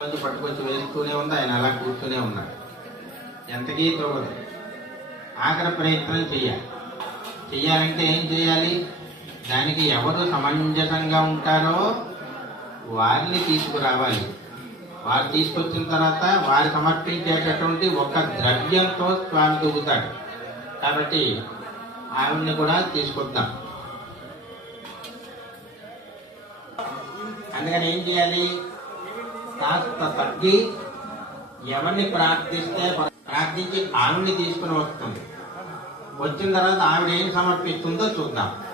కొంచెం పట్టుకొచ్చి వేస్తూనే ఉంది. ఆయన అలా కూర్చునే ఉన్నాడు. ఎంతకీ తోగదు. ఆఖరి ప్రయత్నం చెయ్యాలంటే ఏం చేయాలి? దానికి ఎవరు సమంజసంగా ఉంటారో వారిని తీసుకురావాలి. వారు తీసుకొచ్చిన తర్వాత వారు సమర్పించేటటువంటి ఒక ద్రవ్యంతో స్వామి దూకుతాడు. కాబట్టి ఆవిడ్ని కూడా తీసుకొద్దాం. అందుకని ఏం చేయాలి? కాస్త తగ్గి ఎవరిని ప్రార్థించి ఆవిడ్ని తీసుకుని వస్తుంది. వచ్చిన తర్వాత ఆవిడ ఏం సమర్పిస్తుందో చూద్దాం.